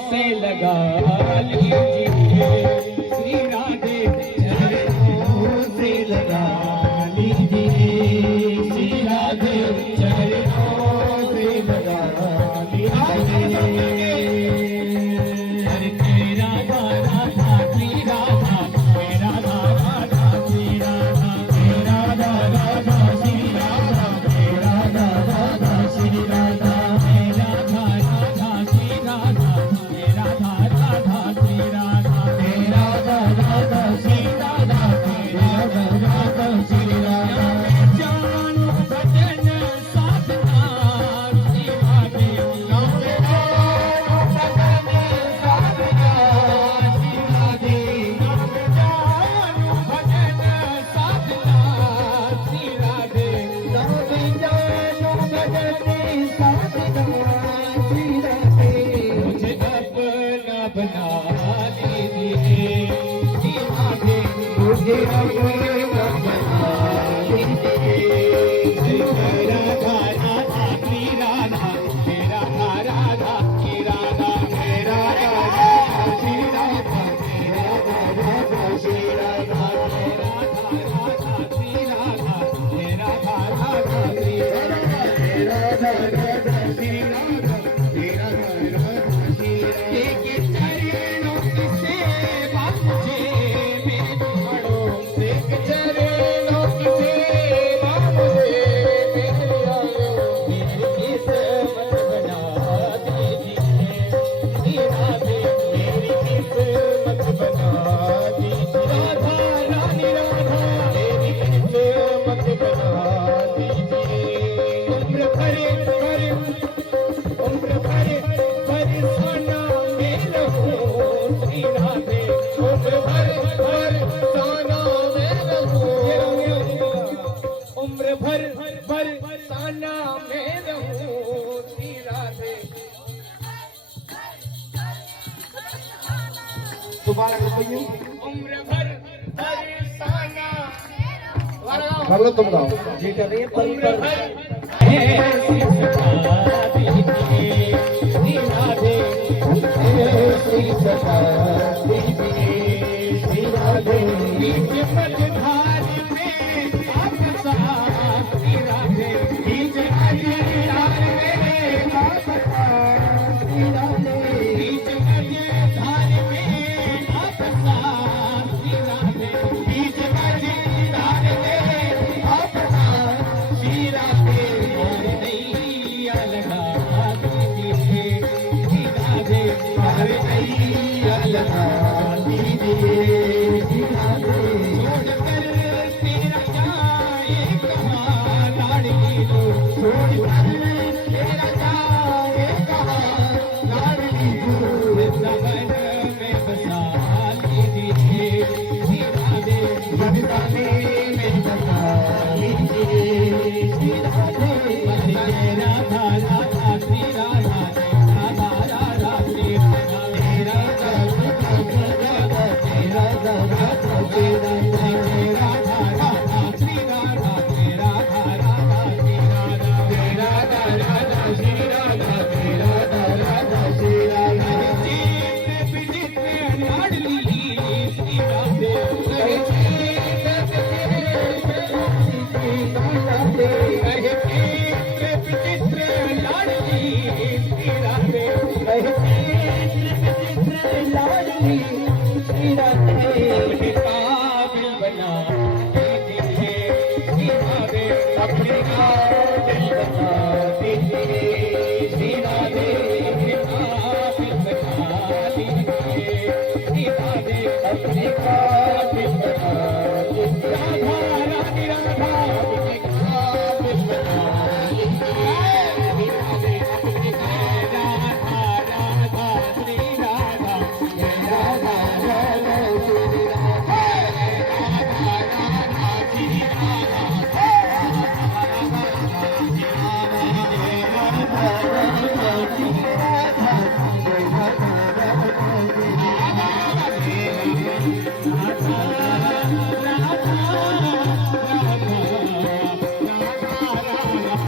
से लगा लीजिए, श्री राधे चरणों से लगा लीजिए, श्री राधे चरणों से लगा लीजिए। हरे राधा राधा श्री राधा, हे राधा राधा श्री राधा, हे राधा राधा श्री राधा, हे राधा राधा श्री राधा, हे राधा राधा श्री राधा, हे राधा राधा श्री राधा, हे राधा राधा श्री राधा, हे राधा राधा श्री राधा। जान भजन साधना श्री राधे, नाम जान भजन साधना श्री राधे, नाम जान भजन साधना श्री राधे, नाम जान भजन साधना श्री राधे। मुझे अपना बना लीजिए श्री राधे, मुझे अपना बना लीजिए। श्री राधा राधा श्री राधा, हे राधा राधा श्री राधा, हे राधा राधा श्री राधा, हे राधा राधा श्री राधा, हे राधा राधा श्री राधा, हे राधा राधा श्री राधा, हे राधा राधा श्री राधा, हे राधा राधा श्री राधा। के चरणों की सेवा मुझे मेरे दुआरों, एक चरणों की सेवा मुझे मेरे दुआरों, मेरी किस्मत बना दीजिए श्री राधे, मेरी किस्मत बना दीजिए। राधा रानी राधा, मेरी किस्मत बना दीजिए। उम्र भर साना में रहूं श्री राधे, उम्र भर साना में रहूं, उम्र भर साना में रहूं श्री राधे। दोबारा बताइए, उम्र भर साना कर लो तुम गाओ जी कर रही है पर उम्र भर ऐसी सदा दीजिए श्री राधे, ऐसी सदा दीजिए श्री राधे। बीच मझधार में आप साथ श्री राधे, बीच मझधार में आप साथ श्री राधे, बीच मझधार में आप साथ श्री राधे, बीच मझधार में आप साथ श्री राधे। और नैया लगा दीजिए श्री राधे, और नैया लगा दीजिए श्री राधे। छोड़कर तेरा जाए कहाँ लाडली को, छोड़कर तेरा जाए कहाँ लाडली को, वृंदावन में बसा लीजिए श्री राधे, वृंदावन में बसा लीजिए श्री राधे। हरे राधा राधा श्री राधा, राधा राधा श्री राधा, हे राधा राधा हे राधा राधा श्री राधा, हे राधा राधा श्री राधा, हे राधा राधा श्री राधा, हे राधा राधा श्री राधा, हे राधा राधा श्री राधा। चित्त विचित्र लाडली श्री राधे, कहे चित्त विचित्र लाडली श्री राधे, कहे चित्त विचित्र लाडली श्री राधे।